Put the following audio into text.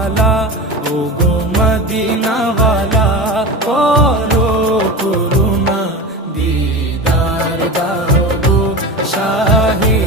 वाला ओ गो मदीना वाला करो करुणा दीदार दाओ गो शाहे